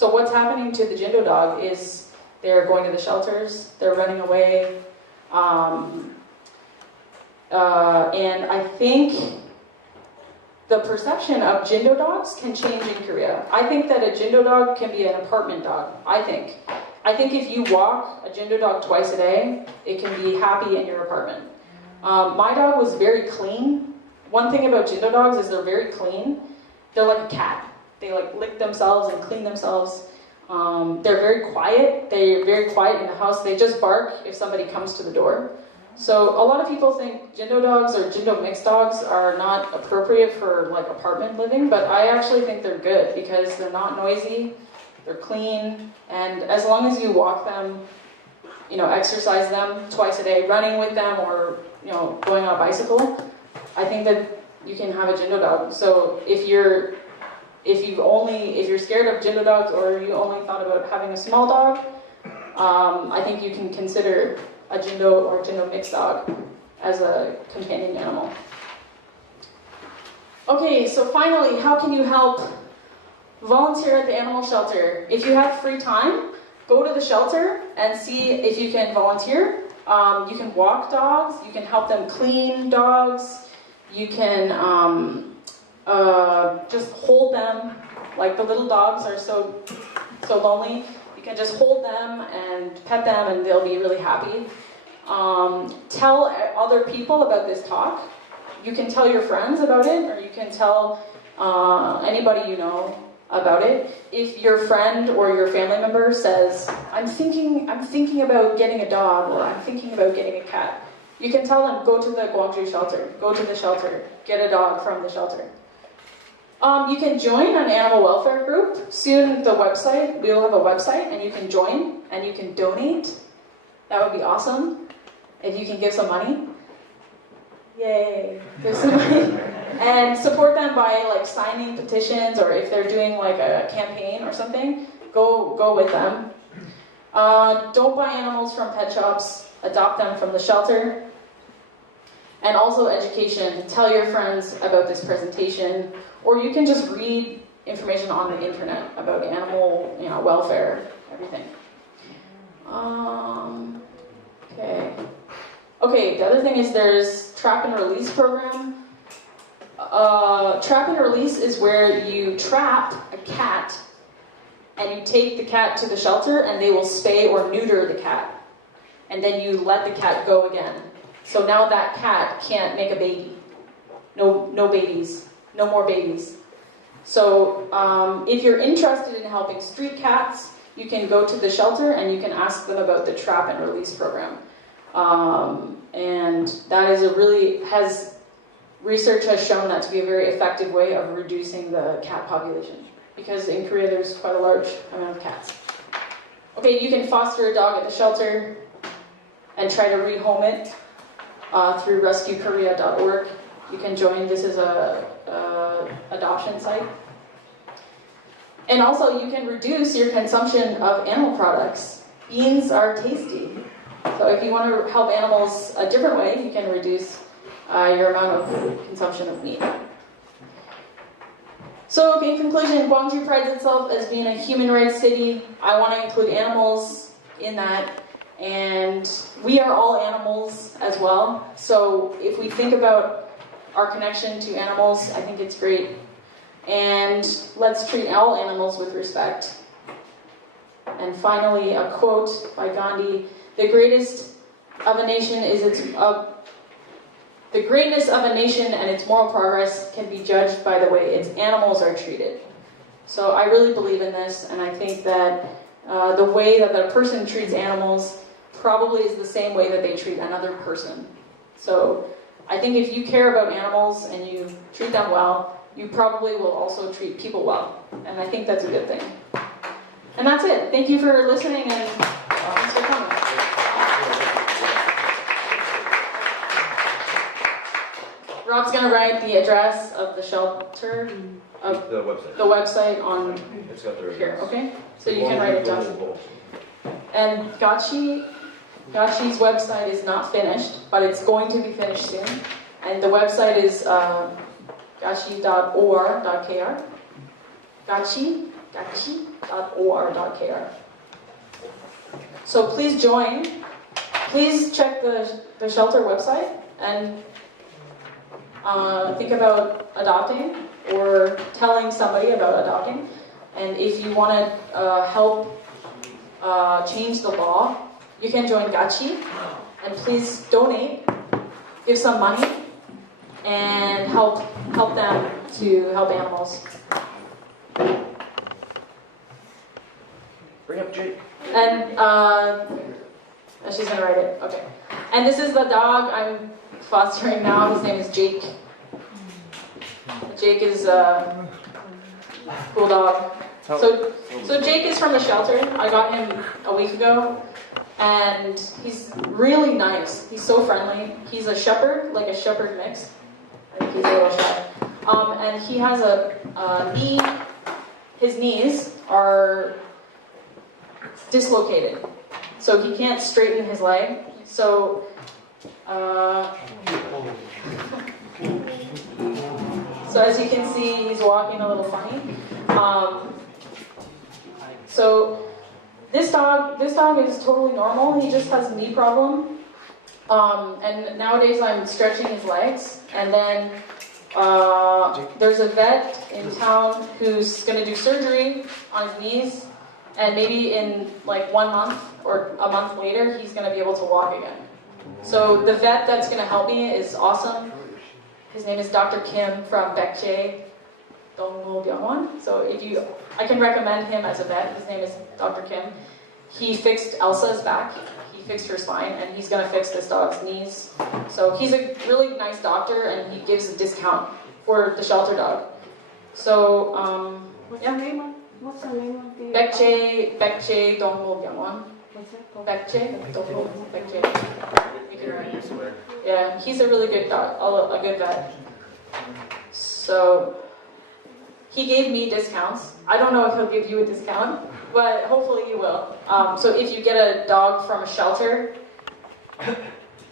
So what's happening to the Jindo dog is they're going to the shelters, they're running away, and I think the perception of Jindo dogs can change in Korea. I think that a Jindo dog can be an apartment dog, I think. I think if you walk a Jindo dog twice a day, it can be happy in your apartment. My dog was very clean. One thing about Jindo dogs is they're very clean. They're like a cat. They like lick themselves and clean themselves. They're very quiet. They're very quiet in the house. They just bark if somebody comes to the door. So a lot of people think Jindo dogs or Jindo mixed dogs are not appropriate for like apartment living, but I actually think they're good because they're not noisy, they're clean, and as long as you walk them, you know, exercise them twice a day, running with them or, you know, going on a bicycle, I think that you can have a Jindo dog. So if you're scared of Jindo dogs or you only thought about having a small dog, I think you can consider a Jindo or Jindo mixed dog as a companion animal. Okay, so finally, how can you help? Volunteer at the animal shelter. If you have free time, go to the shelter and see if you can volunteer. You can walk dogs, you can help them clean dogs, you can just hold them. Like the little dogs are so lonely. You can just hold them and pet them and they'll be really happy. Tell other people about this talk. You can tell your friends about it, or you can tell anybody you know about it. If your friend or your family member says, I'm thinking about getting a dog, or I'm thinking about getting a cat, you can tell them, go to the Gwangju shelter, go to the shelter, get a dog from the shelter. You can join an animal welfare group. Soon we will have a website, and you can join, and you can donate. That would be awesome, if you can give some money. Yay, give some money. And support them by like signing petitions, or if they're doing like a campaign or something, go with them. Don't buy animals from pet shops, adopt them from the shelter. And also education, tell your friends about this presentation, or you can just read information on the internet about animal, welfare, everything. Okay, the other thing is there's trap and release program. Trap and release is where you trap a cat and you take the cat to the shelter and they will spay or neuter the cat. And then you let the cat go again. So now that cat can't make a baby. No babies. No more babies. So if you're interested in helping street cats, you can go to the shelter and you can ask them about the trap and release program. And that is research has shown that to be a very effective way of reducing the cat population. Because in Korea there's quite a large amount of cats. Okay, you can foster a dog at the shelter and try to rehome it through rescuekorea.org. You can join. This is a adoption site. And also you can reduce your consumption of animal products. Beans are tasty. So if you want to help animals a different way, you can reduce your amount of consumption of meat. So in conclusion, Gwangju prides itself as being a human rights city. I want to include animals in that. And we are all animals as well. So if we think about our connection to animals, I think it's great. And let's treat all animals with respect. And finally, a quote by Gandhi: the greatness of a nation and its moral progress can be judged by the way its animals are treated. So I really believe in this, and I think that the way that a person treats animals probably is the same way that they treat another person. So I think if you care about animals and you treat them well, you probably will also treat people well. And I think that's a good thing. And that's it. Thank you for listening, and thanks for coming. Rob's going to write the address of the shelter, of the website on here, okay? So you can write it down. And Gachi's website is not finished, but it's going to be finished soon. And the website is gachi.or.kr. Gachi, gachi.or.kr. So please join. Please check the shelter website and think about adopting or telling somebody about adopting. And if you want to help change the law, you can join Gachi. And please donate, give some money, and help them to help animals. Bring up Jake. And she's gonna write it. Okay. And this is the dog I'm fostering now. His name is Jake. Jake is a cool dog. So Jake is from the shelter. I got him a week ago, and he's really nice. He's so friendly. He's a shepherd, like a shepherd mix. I think he's a little shy. And he has a knee. His knees are dislocated, so he can't straighten his leg. So so as you can see, he's walking a little funny. So this dog is totally normal. He just has a knee problem. And nowadays I'm stretching his legs, and then there's a vet in town who's going to do surgery on his knees, and maybe in like 1 month or a month later he's going to be able to walk again. So the vet that's going to help me is awesome. His name is Dr. Kim from Baekjae Dongmu Byungwon. So I can recommend him as a vet. His name is Dr. Kim. He fixed Elsa's back. He fixed her spine, and he's going to fix this dog's knees. So he's a really nice doctor, and he gives a discount for the shelter dog. So, What's the name of the... Baekjae Dongmu Byungwon. What's it? Baekjae Dongmu Baekjae. Yeah, he's a really good dog, a good vet. So he gave me discounts. I don't know if he'll give you a discount, but hopefully he will. So if you get a dog from a shelter,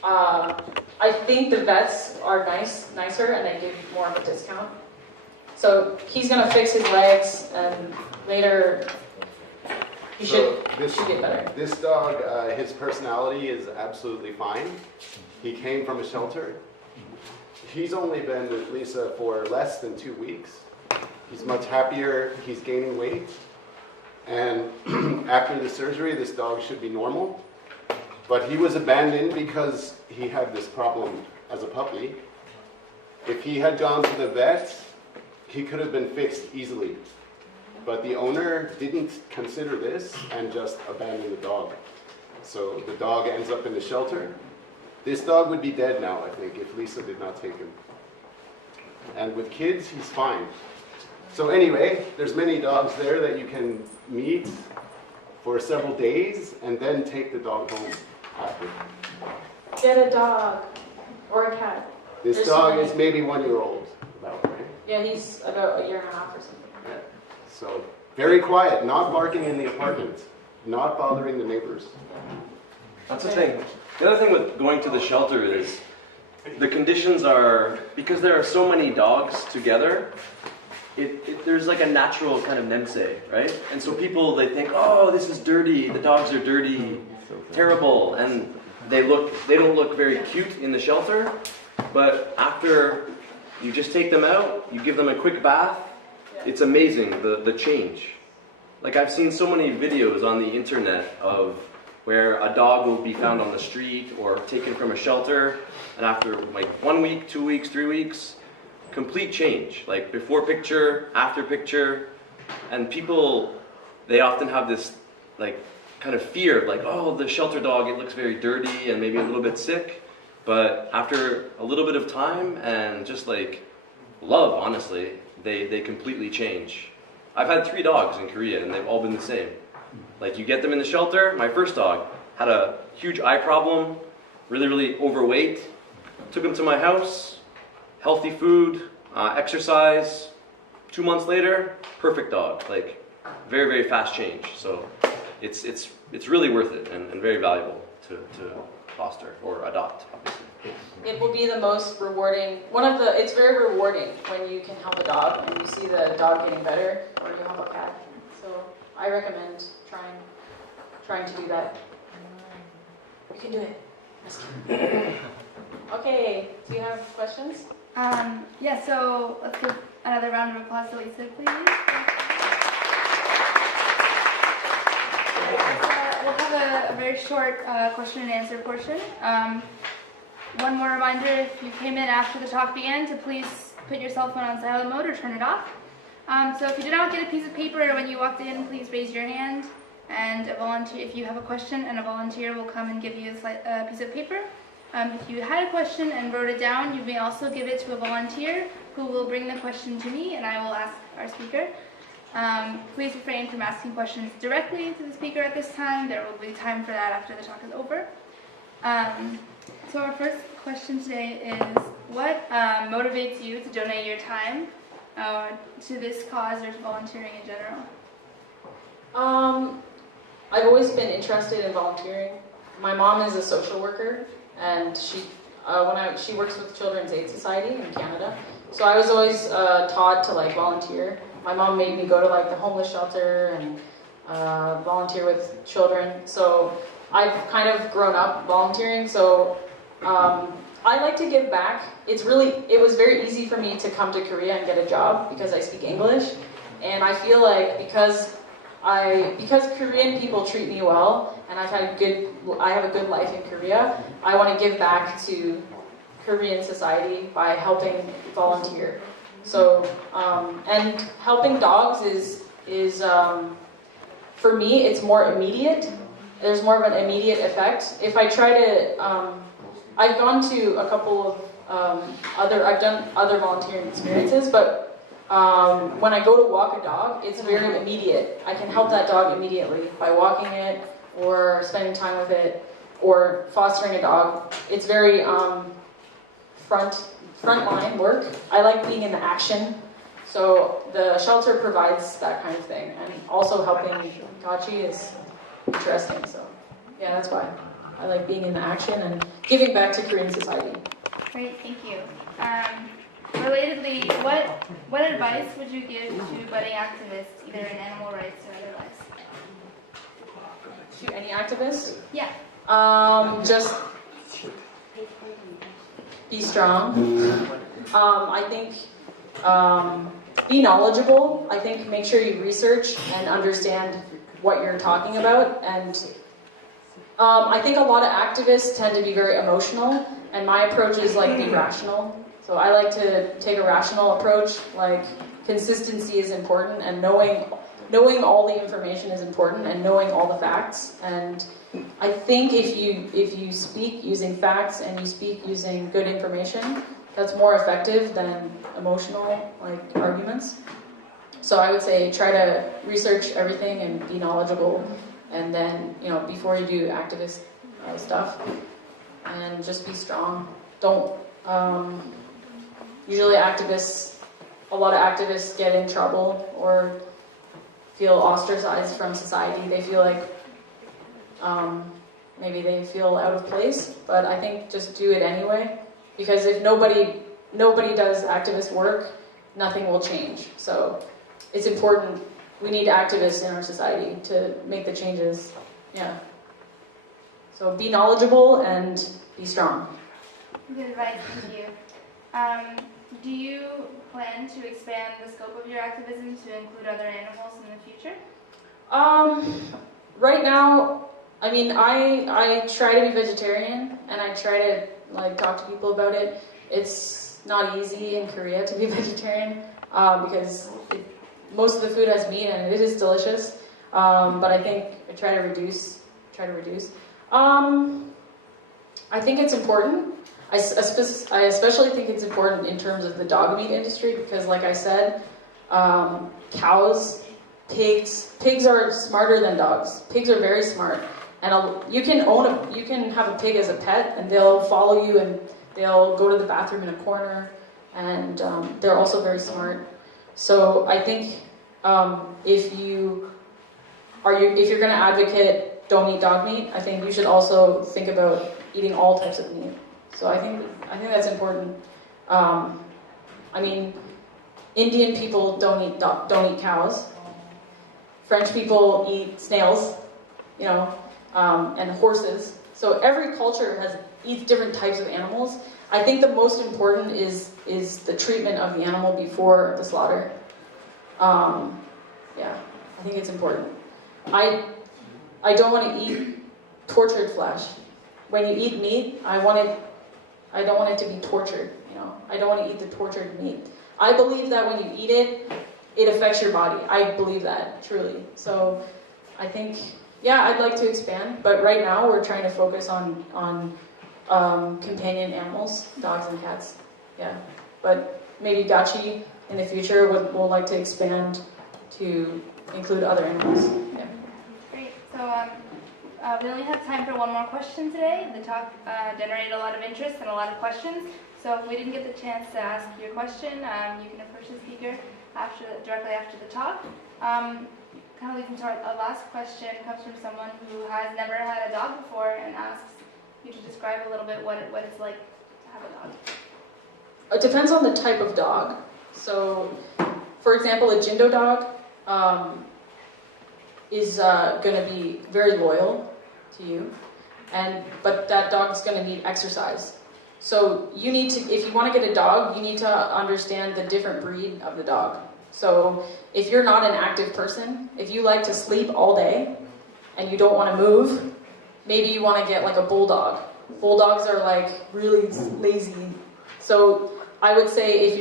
I think the vets are nicer, and they give you more of a discount. So he's gonna fix his legs, and later he should get better. This dog, his personality is absolutely fine. He came from a shelter. He's only been with Lisa for less than 2 weeks. He's much happier. He's gaining weight. And after the surgery, this dog should be normal. But he was abandoned because he had this problem as a puppy. If he had gone to the vet, he could have been fixed easily. But the owner didn't consider this and just abandoned the dog. So the dog ends up in the shelter. This dog would be dead now, I think, if Lisa did not take him. And with kids, he's fine. So anyway, there's many dogs there that you can meet for several days and then take the dog home after. Get a dog or a cat. This dog is maybe 1 year old, about, right? Yeah, he's about 1.5 years or something. Yeah. So very quiet, not barking in the apartment, not bothering the neighbors. That's the thing. The other thing with going to the shelter is the conditions are, because there are so many dogs together, there's like a natural kind of nemse, right? And so people, they think, oh, this is dirty, the dogs are dirty, terrible, and they don't look very cute in the shelter, but after you just take them out, you give them a quick bath, it's amazing, the change. Like I've seen so many videos on the internet of where a dog will be found on the street or taken from a shelter, and after like 1 week, 2 weeks, 3 weeks, complete change. Like before picture, after picture, and people, they often have this like kind of fear of like, oh, the shelter dog, it looks very dirty and maybe a little bit sick, but after a little bit of time and just like love, honestly, they completely change. I've had 3 dogs in Korea and they've all been the same. Like you get them in the shelter. My first dog had a huge eye problem, really overweight. Took him to my house, healthy food, exercise. 2 months later, perfect dog. Like very fast change. So it's really worth it and very valuable to foster or adopt, obviously. It will be the most rewarding, it's very rewarding when you can help a dog and you see the dog getting better, or you help a cat. I recommend trying to do that. You can do it. Okay, do you have questions? Yeah, so let's give another round of applause to Lisa, please. We'll have a very short question and answer portion. One more reminder, if you came in after the talk began, to please put your cell phone on silent mode or turn it off. So if you did not get a piece of paper when you walked in, please raise your hand, and a volunteer, if you have a question, and a volunteer will come and give you a piece of paper. If you had a question and wrote it down, you may also give it to a volunteer who will bring the question to me, and I will ask our speaker. Please refrain from asking questions directly to the speaker at this time. There will be time for that after the talk is over. So our first question today is, what motivates you to donate your time to this cause or to volunteering in general? I've always been interested in volunteering. My mom is a social worker, and she works with Children's Aid Society in Canada. So I was always taught to like volunteer. My mom made me go to like the homeless shelter and volunteer with children. So I've kind of grown up volunteering. So I like to give back. It was very easy for me to come to Korea and get a job because I speak English, and I feel like because Korean people treat me well and I have a good life in Korea, I want to give back to Korean society by helping volunteer. So and helping dogs is for me, it's more immediate. There's more of an immediate effect. If I try to I've gone to a couple of I've done other volunteering experiences, but when I go to walk a dog, it's very immediate. I can help that dog immediately by walking it or spending time with it or fostering a dog. It's very frontline work. I like being in the action. So the shelter provides that kind of thing. And also helping GIC is interesting. So yeah, that's why. I like being in the action and giving back to Korean society. Great, thank you. Relatedly, what advice would you give to budding activists, either in animal rights or otherwise? To any activist? Yeah. Just be strong. I think be knowledgeable. I think make sure you research and understand what you're talking about. And I think a lot of activists tend to be very emotional, and my approach is like be rational. So I like to take a rational approach. Like consistency is important, and knowing all the information is important, and knowing all the facts. And I think if you speak using facts and you speak using good information, that's more effective than emotional like arguments. So I would say try to research everything and be knowledgeable, and then before you do activist stuff, and just be strong. Don't. Usually a lot of activists get in trouble or feel ostracized from society. They feel like maybe they feel out of place, but I think just do it anyway, because if nobody does activist work, nothing will change. So it's important. We need activists in our society to make the changes. Yeah. So be knowledgeable and be strong. Good advice, thank you. Do you plan to expand the scope of your activism to include other animals in the future? Right now, I mean, I try to be vegetarian, and I try to like talk to people about it. It's not easy in Korea to be vegetarian because most of the food has meat, and it is delicious. But I think I try to reduce. I think it's important. I especially think it's important in terms of the dog meat industry because, like I said, cows, pigs are smarter than dogs. Pigs are very smart, and you can have a pig as a pet, and they'll follow you, and they'll go to the bathroom in a corner, and they're also very smart. So I think if you're going to advocate don't eat dog meat, I think you should also think about eating all types of meat. So I think that's important. I mean, Indian people don't eat cows. French people eat snails, you know, and horses. So every culture eats different types of animals. I think the most important is the treatment of the animal before the slaughter. Yeah, I think it's important. I don't want to eat tortured flesh. When you eat meat, I don't want it to be tortured. You know, I don't want to eat the tortured meat. I believe that when you eat it, it affects your body. I believe that truly. So, I think, yeah, I'd like to expand, but right now we're trying to focus on companion animals, dogs and cats. Yeah, but maybe Gachi in the future would like to expand to include other animals. Yeah. Great. So we only have time for one more question today. The talk generated a lot of interest and a lot of questions. So if we didn't get the chance to ask your question, you can approach the speaker directly after the talk. Kind of leads into our last question. Comes from someone who has never had a dog before and asks you to describe a little bit what it's like to have a dog. It depends on the type of dog. So, for example, a Jindo dog is going to be very loyal to you, but that dog's going to need exercise. So you need to, if you want to get a dog, you need to understand the different breed of the dog. So if you're not an active person, if you like to sleep all day and you don't want to move, maybe you want to get like a bulldog. Bulldogs are like really lazy. So I would say if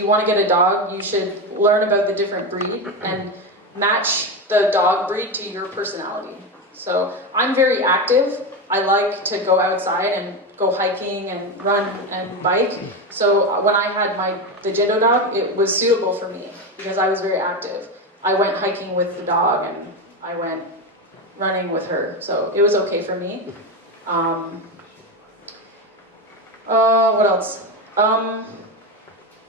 you want to get a dog, you should learn about the different breed and match the dog breed to your personality. So I'm very active. I like to go outside and go hiking and run and bike. So when I had the Jindo dog, it was suitable for me because I was very active. I went hiking with the dog and I went running with her. So it was okay for me. What else?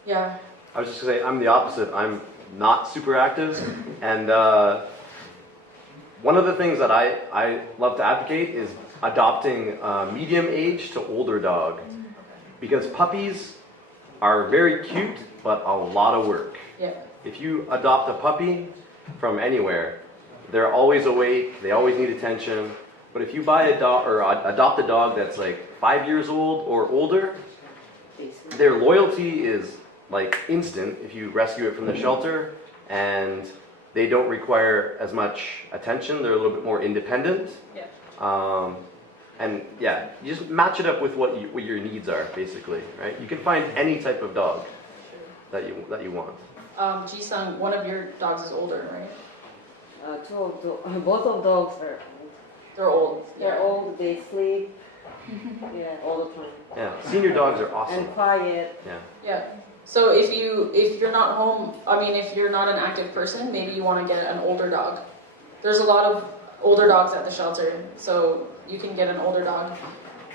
Yeah. I was just gonna say I'm the opposite. I'm not super active, and one of the things that I love to advocate is adopting a medium age to older dog, because puppies are very cute but a lot of work. Yeah. If you adopt a puppy from anywhere, they're always awake, they always need attention. But if you buy a dog or adopt a dog that's like 5 years old or older, their loyalty is like instant if you rescue it from the shelter, and they don't require as much attention. They're a little bit more independent. Yeah. And yeah, you just match it up with what your needs are, basically, right? You can find any type of dog that you want. Jiseong, one of your dogs is older, right? Both of dogs are. They're old. They're old. They sleep. Yeah, all the time. Yeah, senior dogs are awesome. And quiet. Yeah. Yeah. So if you're not home, if you're not an active person, maybe you want to get an older dog. There's a lot of older dogs at the shelter, so you can get an older dog.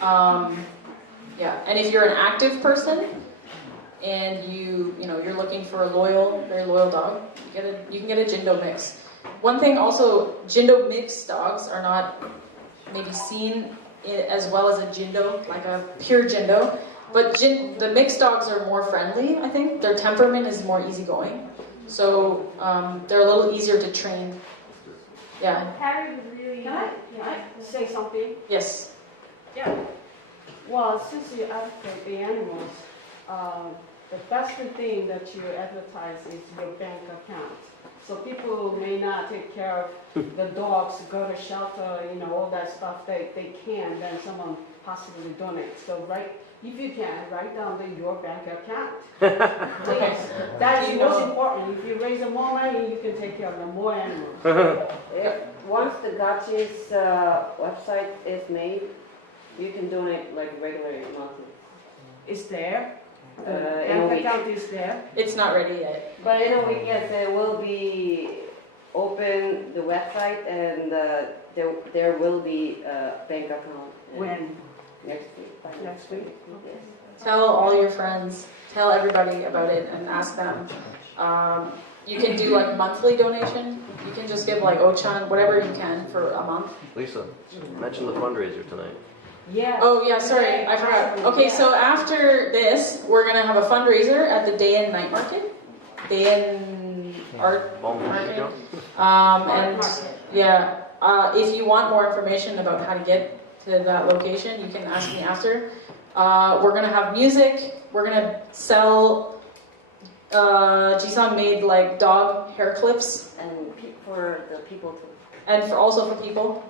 Yeah. And if you're an active person and you're looking for a very loyal dog, you can get a Jindo mix. One thing also, Jindo mix dogs are not maybe seen as well as a Jindo, like a pure Jindo. But the mixed dogs are more friendly, I think. Their temperament is more easygoing. So they're a little easier to train. Yeah. Harry was really. Can I say something? Yes. Yeah. Well, since you advocate the animals, the best thing that you advertise is your bank account. So people may not take care of the dogs, go to shelter, all that stuff. They can, then someone possibly donates. So if you can, write down your bank account. Please. That is most important. If you raise more money, you can take care of more animals. Once the GIC's website is made, you can donate like regularly monthly. It's there. The bank account is there. It's not ready yet. But in a week, yes, it will be open the website, and there will be a bank account. When? Next week. Next week? Yes. Tell all your friends. Tell everybody about it and ask them. You can do like monthly donation. You can just give like Ochan, whatever you can for a month. Lisa, mention the fundraiser tonight. Yeah. Oh yeah, sorry, I forgot. Okay, so after this, we're gonna have a fundraiser at the Day and Night Market. Day and Art Ball Market. Mexico. And yeah, if you want more information about how to get to that location, you can ask me after. We're gonna have music. We're gonna sell. Jiseong made like dog hair clips, And for the people to. and also for people,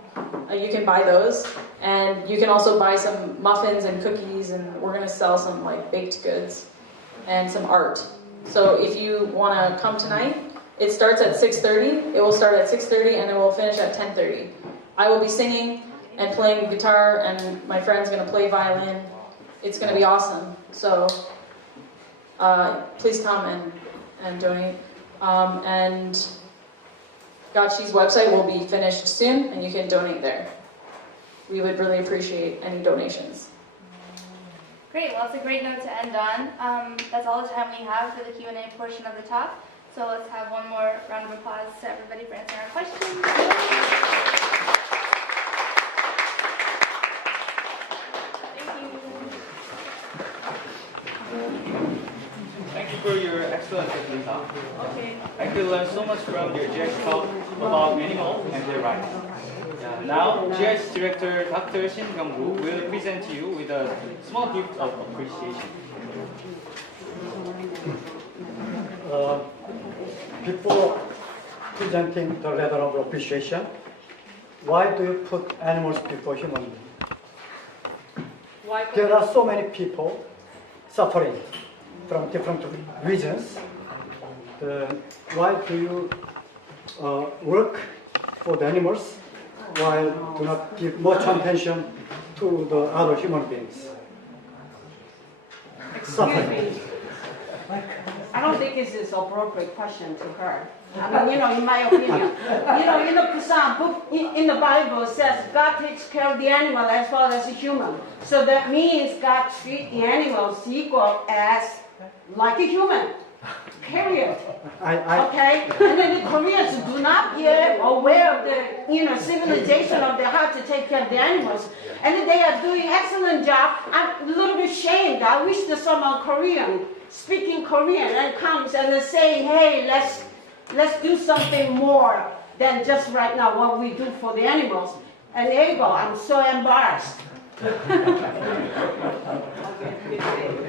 you can buy those. And you can also buy some muffins and cookies, and we're gonna sell some like baked goods and some art. So if you wanna come tonight, it starts at 6:30. It will start at 6:30 and it will finish at 10:30. I will be singing and playing guitar, and my friend's gonna play violin. It's gonna be awesome. So please come and donate. And GIC's website will be finished soon, and you can donate there. We would really appreciate any donations. Great, well, it's a great note to end on. That's all the time we have for the Q&A portion of the talk. So let's have one more round of applause to everybody for answering our questions. Thank you for your excellent opening talk. I could learn so much from your GIC talk about animals and their rights. Now, GIC Director Dr. Shin Kyung-woo will present to you with a small gift of appreciation. Before presenting the letter of appreciation, why do you put animals before human beings? There are so many people suffering from different reasons. Why do you work for the animals while do not give much attention to the other human beings suffering? I don't think this is an appropriate question to her. I mean, in my opinion. In the Psalm book, in the Bible, it says God takes care of the animal as well as the human. So that means God treats the animals equal as like a human. Period. Okay? And then the Koreans do not yet aware of the civilization of their heart to take care of the animals. And they are doing excellent job. I'm a little bit ashamed. I wish there's someone Korean, speaking Korean, and comes and is saying, hey, let's do something more than just right now what we do for the animals. And Abel, I'm so embarrassed.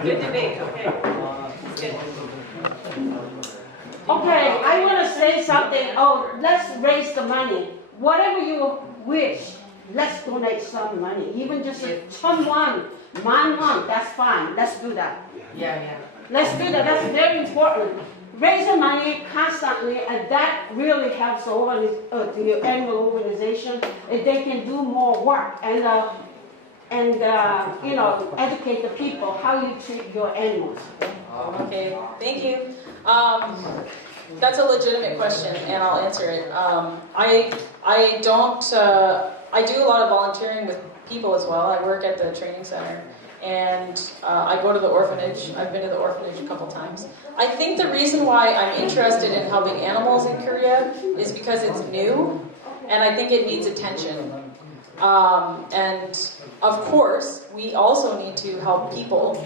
Good debate, okay. Good. Okay, I want to say something. Oh, let's raise the money. Whatever you wish, let's donate some money. Even just a 1,000 won, 1 won, that's fine. Let's do that. Yeah. Let's do that. That's very important. Raise the money constantly, and that really helps the animal organization. If they can do more work and educate the people how you treat your animals. Okay, thank you. That's a legitimate question, and I'll answer it. I do a lot of volunteering with people as well. I work at the training center, and I go to the orphanage. I've been to the orphanage a couple times. I think the reason why I'm interested in helping animals in Korea is because it's new, and I think it needs attention. And of course, we also need to help people.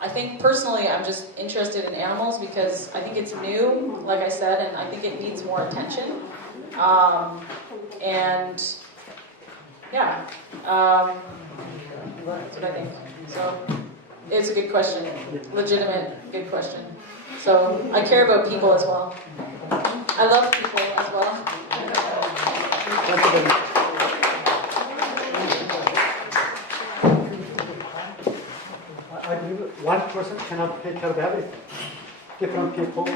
I think personally, I'm just interested in animals because I think it's new, like I said, and I think it needs more attention. And yeah, that's what I think. So it's a good question, legitimate, good question. So I care about people as well. I love people as well. Thank you very much. I believe one person cannot take care of everything. Different people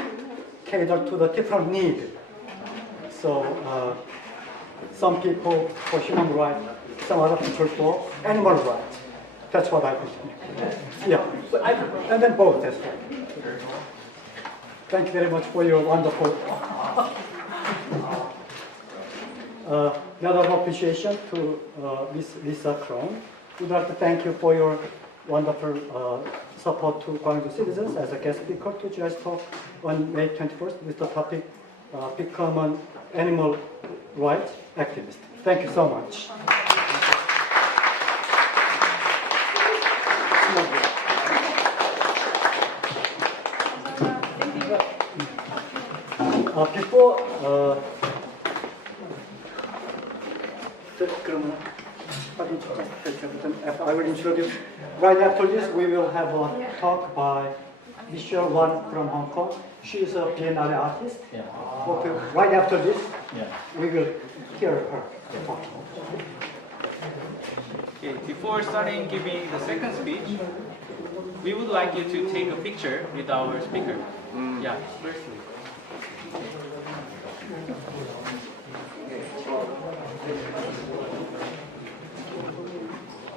cater to the different need. So some people for human rights, some other people for animal rights. That's what I believe. Yeah, and then both as well. Thank you very much for your wonderful another appreciation to Miss Lisa Crone. We'd like to thank you for your wonderful support to Gwangju citizens as a guest speaker to GIC Talk on May 21st with the topic Become an Animal Rights Activist. Thank you so much. Before 그러면 I will introduce. Right after this, we will have a talk by Michelle Wan from Hong Kong. She is a Biennale artist. Yeah. Okay, right after this, Yeah. we will hear her talk. Okay, before starting giving the second speech, we would like you to take a picture with our speaker. Yeah, firstly.